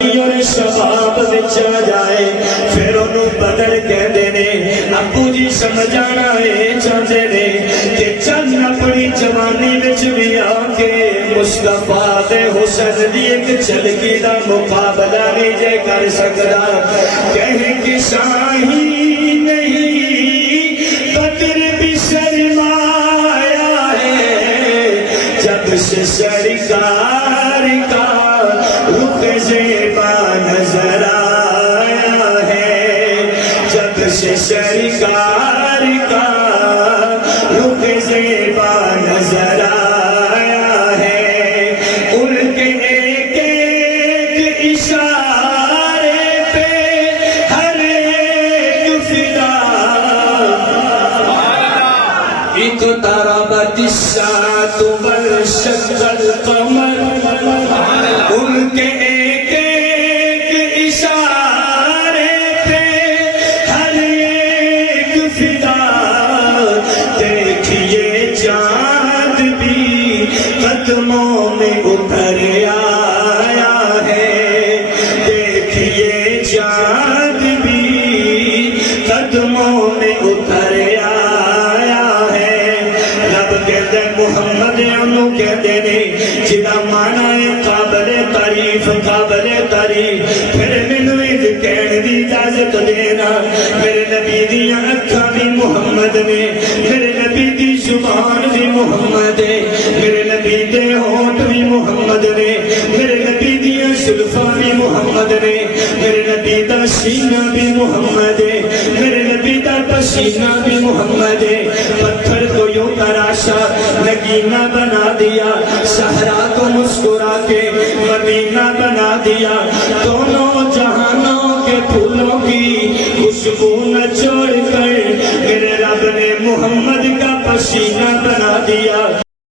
اور شباب وچ آ جائے پھر انہوں بدل کہندے نے ابو جی سمجھانا ہے چاہتے نے کہ چند اپنی جوانی وچ بھی آ کے مصطفیٰ دے حسن دی ایک جھلکی دا مقابلہ نہیں جے کر سکدا کہیں کہ شاہی نہیں بدر بھی شرمایا ہے جب سے سرکار کا رخ زیبا نظر آیا ہے جب سے سرکار کا رخ زیبا نظر آیا ہے ان کے ایک ایک اشارے پہ ہر ایک فدا اقتربت الساعة وانشق القمر ان کے ایک ایک اشارے پہ ہر ایک فدا دیکھیے چاند بھی قدموں میں اتر آیا ہے دیکھیے چاند بھی قدموں میں اتر آیا ہے رب کہتے محمد انہوں کہتے نے جدا مانا ہے قابل تعریف پھر مینوں اج کہن دی اجازت دینا میرے نبی دیاں اکھاں بھی محمد نے میرے نبی دی زبان بھی محمد ہے میرے نبی دے ہونٹ بھی محمد نے میرے نبی دیاں زلفاں بھی محمد نے میرے نبی دا سینہ بھی محمد ہے میرے نبی دا پسینہ بھی محمد ہے پتھر کو یوں تراشا نگینہ بنا دیا صحرا کو مسکرا کے مدینہ بنا دیا دونوں جہانوں کے پھولوں کی خوشبو نچوڑ کر میرے رب نے محمد کا پسینہ بنا دیا